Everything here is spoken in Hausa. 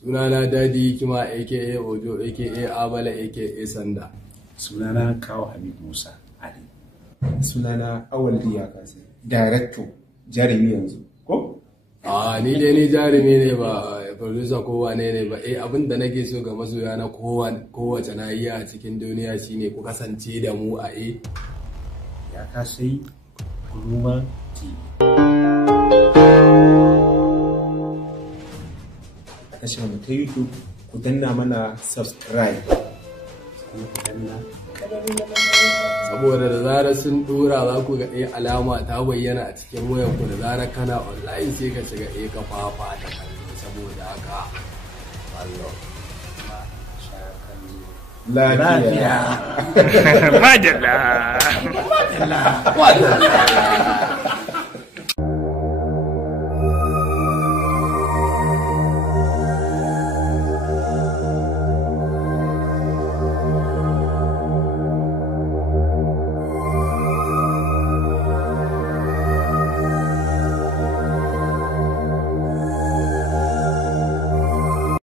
Sunana Dadi Hikima aka Ojo aka Abala aka Sanda. Sunana Kawo Hamid Musa Ali. Sunana Awal Diya Kasi, director jarumi yanzu ko? Ni dai ni jarumi ne ba producer ko wane ne ba. Abin da nake so ga masoya na kowace nahiya a cikin duniya shine ku kasance da mu a Ya Kasai Kuruma TV. Tashar mu ta YouTube ku danna mana subscribe. Kuma ku danna saboda da zarar sun dora za ku ga alama ta bayyana a cikin wayan ku da zarar kana online sai ka shiga ka fafa da kallo saboda haka Allah Lafiya. Madalla. Madalla.